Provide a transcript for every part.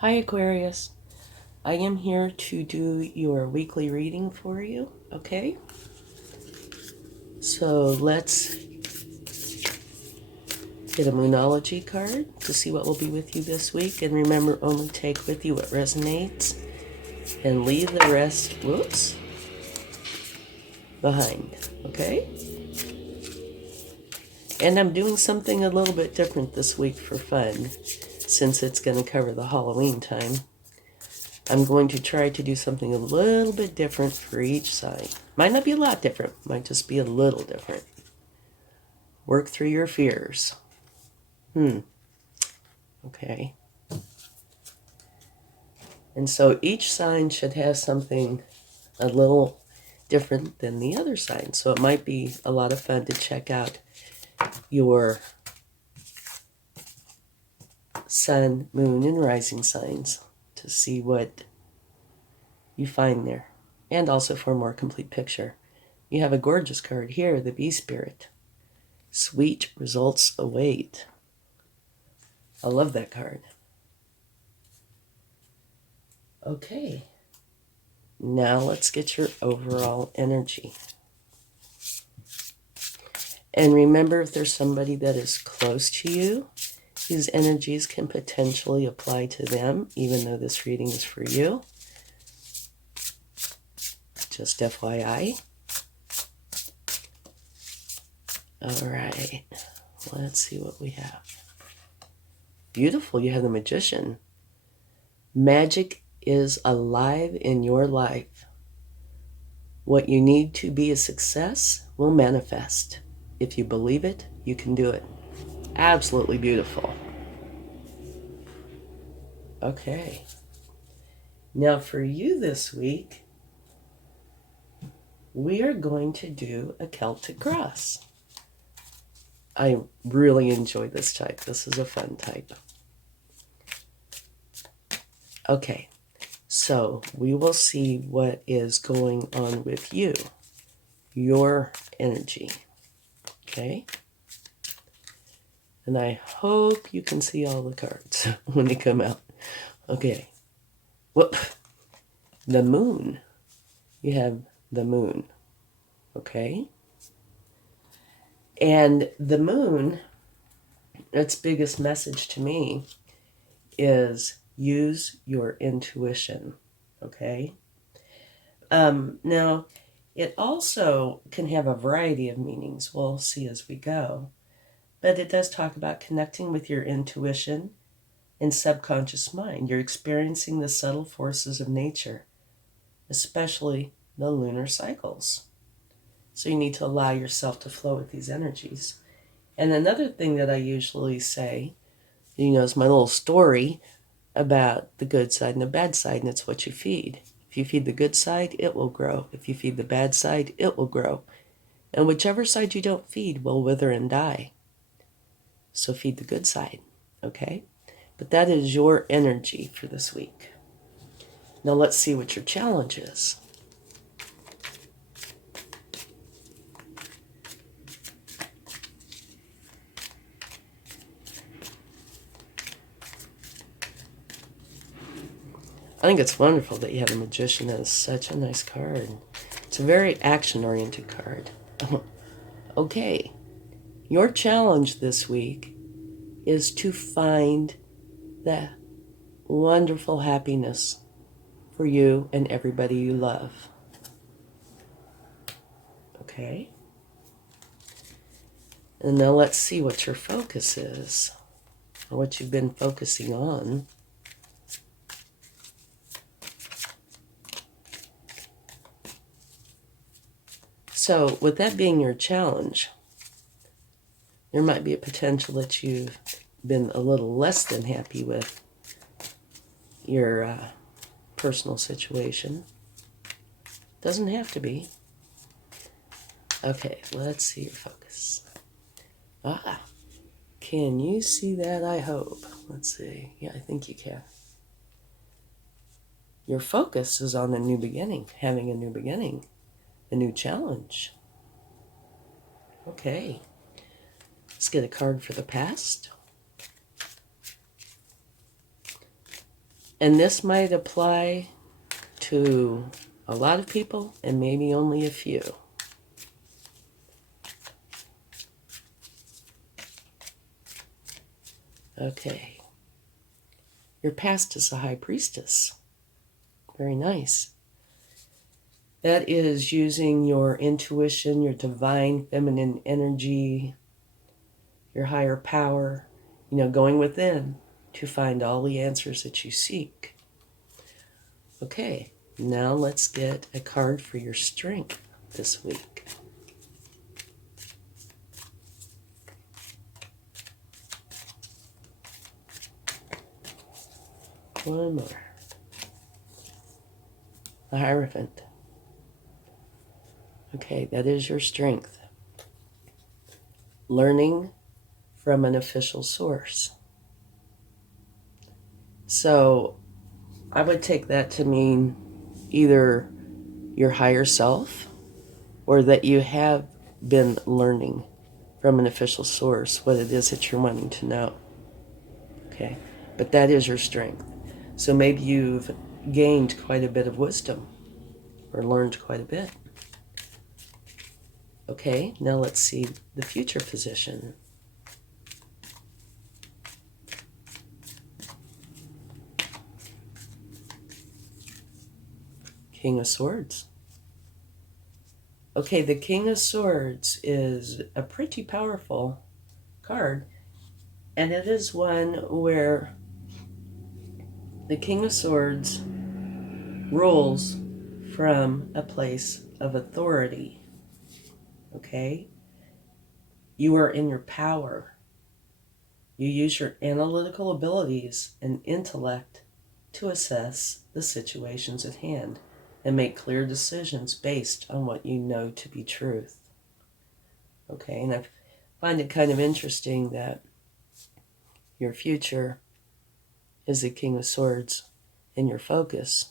Hi Aquarius, I am here to do your weekly reading for you, okay? So let's get a Moonology card to see what will be with you this week. And remember, only take with you what resonates and leave the rest, behind, okay? And I'm doing something a little bit different this week for fun, since it's going to cover the Halloween time. I'm going to try to do something a little bit different for each sign. Might not be a lot different, might just be a little different. Work through your fears. Okay. And so each sign should have something a little different than the other sign. So it might be a lot of fun to check out your sun, moon, and rising signs to see what you find there. And also for a more complete picture. You have a gorgeous card here, the Bee Spirit. Sweet results await. I love that card. Okay. Now let's get your overall energy. And remember, if there's somebody that is close to you, these energies can potentially apply to them, even though this reading is for you. Just FYI. All right. Let's see what we have. Beautiful. You have the Magician. Magic is alive in your life. What you need to be a success will manifest. If you believe it, you can do it. Absolutely beautiful. Okay. Now for you this week, we are going to do a Celtic cross. I really enjoy this type. This is a fun type. Okay, so we will see what is going on with you, your energy, okay? And I hope you can see all the cards when they come out. Okay, whoop, the moon. You have the moon, okay? And the moon, its biggest message to me is use your intuition, okay? Now, it also can have a variety of meanings. We'll see as we go. But it does talk about connecting with your intuition and subconscious mind. You're experiencing the subtle forces of nature, especially the lunar cycles. So you need to allow yourself to flow with these energies. And another thing that I usually say, is my little story about the good side and the bad side, and it's what you feed. If you feed the good side, it will grow. If you feed the bad side, it will grow. And whichever side you don't feed will wither and die. So feed the good side, okay? But that is your energy for this week. Now let's see what your challenge is. I think it's wonderful that you have a Magician. That is such a nice card. It's a very action-oriented card. Okay, your challenge this week is to find the wonderful happiness for you and everybody you love. Okay? And now let's see what your focus is, or what you've been focusing on. So, with that being your challenge, there might be a potential that you've been a little less than happy with your personal situation. Doesn't have to be. Okay, let's see your focus. Can you see that? I hope. Let's see. Yeah, I think you can. Your focus is on a new beginning, having a new beginning, a new challenge. Okay. Let's get a card for the past. And this might apply to a lot of people and maybe only a few. Okay. Your past is a high priestess. Very nice. That is using your intuition, your divine feminine energy, your higher power, going within to find all the answers that you seek. Okay, now let's get a card for your strength this week. One more. The Hierophant. Okay, that is your strength. Learning from an official source. So I would take that to mean either your higher self or that you have been learning from an official source what it is that you're wanting to know. Okay, but that is your strength. So maybe you've gained quite a bit of wisdom or learned quite a bit. Okay, now let's see the future position. King of Swords. Okay, the King of Swords is a pretty powerful card, and it is one where the King of Swords rules from a place of authority. Okay? You are in your power. You use your analytical abilities and intellect to assess the situations at hand and make clear decisions based on what you know to be truth. Okay, and I find it kind of interesting that your future is the King of Swords and your focus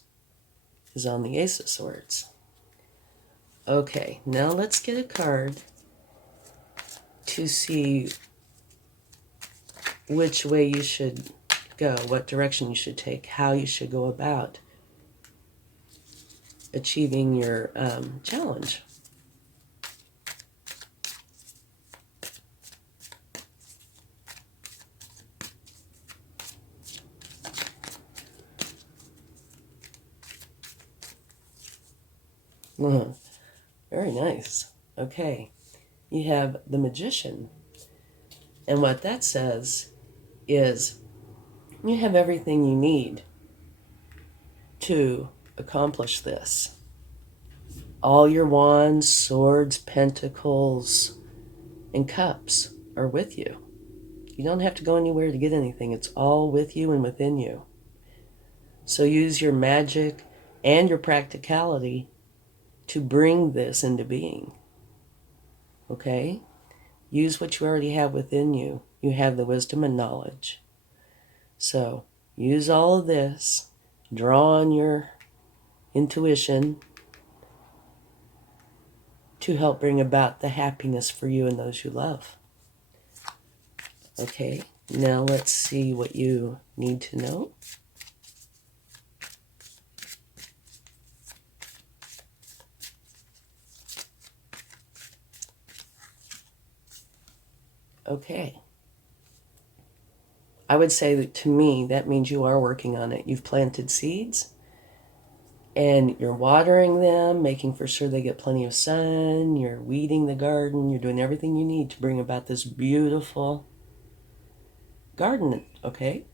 is on the Ace of Swords. Okay, now let's get a card to see which way you should go, what direction you should take, how you should go about achieving your challenge. Very nice. Okay, you have the Magician. And what that says is you have everything you need to accomplish this. All your wands, swords, pentacles, and cups are with you. You don't have to go anywhere to get anything. It's all with you and within you. So use your magic and your practicality to bring this into being. Okay? Use what you already have within you. You have the wisdom and knowledge. So use all of this. Draw on your intuition to help bring about the happiness for you and those you love. Okay, now let's see what you need to know. Okay. I would say that to me, that means you are working on it. You've planted seeds and you're watering them, making for sure they get plenty of sun. You're weeding the garden. You're doing everything you need to bring about this beautiful garden, okay?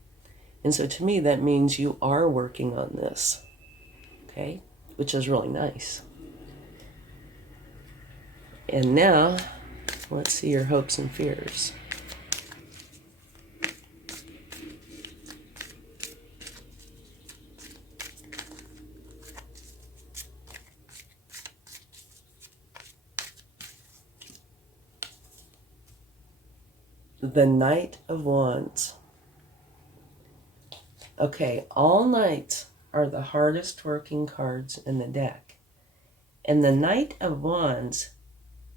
And so to me, that means you are working on this, okay? Which is really nice. And now, let's see your hopes and fears. The Knight of Wands. Okay, all knights are the hardest working cards in the deck. And the Knight of Wands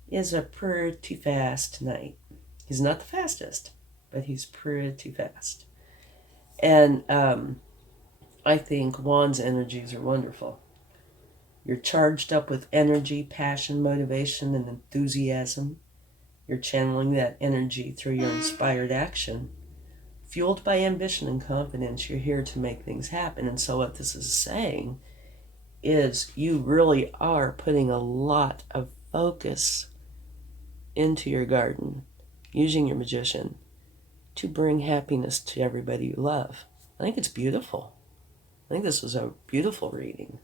is a pretty fast knight. He's not the fastest, but he's pretty fast. And I think Wands energies are wonderful. You're charged up with energy, passion, motivation, and enthusiasm. You're channeling that energy through your inspired action. Fueled by ambition and confidence, you're here to make things happen. And so what this is saying is you really are putting a lot of focus into your garden, using your magician to bring happiness to everybody you love. I think it's beautiful. I think this was a beautiful reading.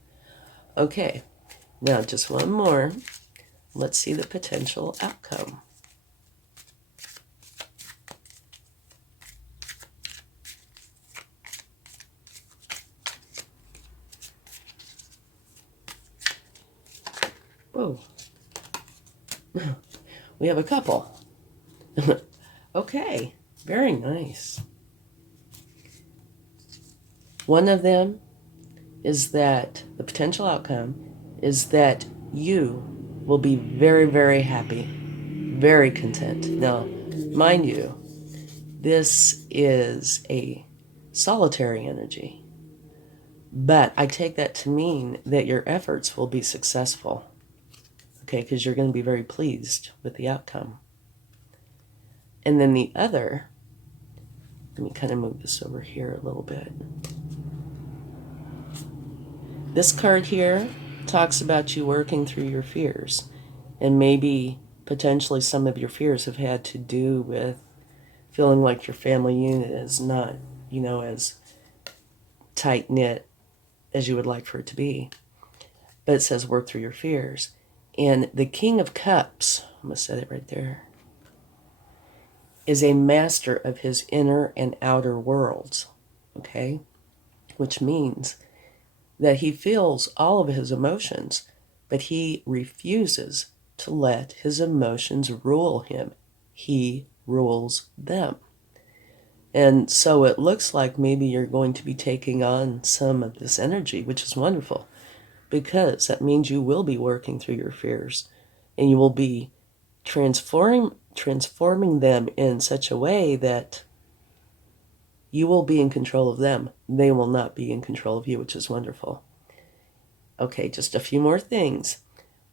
Okay, now just one more. Let's see the potential outcome. Whoa. We have a couple. Okay, very nice. One of them is that the potential outcome is that you will be very, very happy, very content. Now, mind you, this is a solitary energy, but I take that to mean that your efforts will be successful, okay, because you're going to be very pleased with the outcome. And then the other, let me kind of move this over here a little bit. This card here talks about you working through your fears, and maybe potentially some of your fears have had to do with feeling like your family unit is not, as tight-knit as you would like for it to be. But it says work through your fears. And the King of Cups, I'm going to set it right there, is a master of his inner and outer worlds, okay? Which means that he feels all of his emotions, but he refuses to let his emotions rule him. He rules them. And so it looks like maybe you're going to be taking on some of this energy, which is wonderful, because that means you will be working through your fears, and you will be transforming them in such a way that you will be in control of them. They will not be in control of you, which is wonderful. Okay, just a few more things.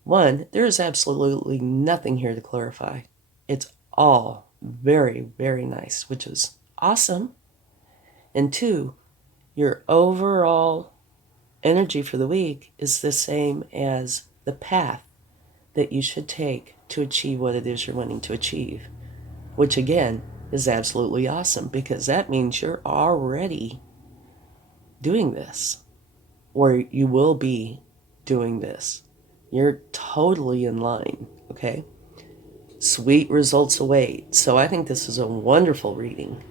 One, there is absolutely nothing here to clarify. It's all very, very nice, which is awesome. And two, your overall energy for the week is the same as the path that you should take to achieve what it is you're wanting to achieve, which again is absolutely awesome, because that means you're already doing this, or you will be doing this. You're totally in line, okay? Sweet results await. So I think this is a wonderful reading.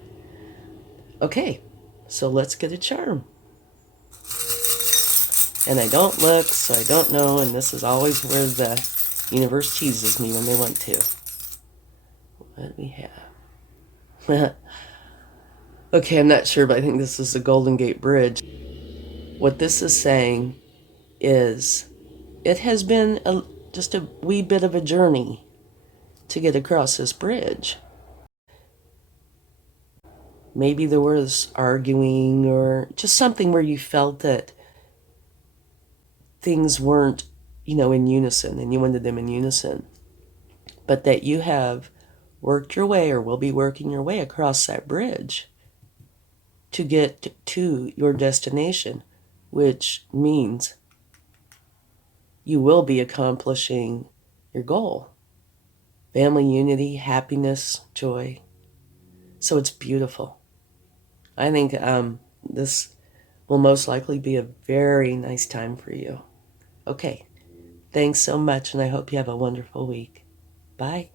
Okay, so let's get a charm. And I don't look, so I don't know, and this is always where the universe teases me when they want to. What do we have? Okay, I'm not sure, but I think this is the Golden Gate Bridge. What this is saying is it has been just a wee bit of a journey to get across this bridge. Maybe there was arguing or just something where you felt that things weren't, in unison, and you wanted them in unison. But that you have worked your way, or will be working your way across that bridge to get to your destination, which means you will be accomplishing your goal. Family unity, happiness, joy. So it's beautiful. I think this will most likely be a very nice time for you. Okay, thanks so much, and I hope you have a wonderful week. Bye.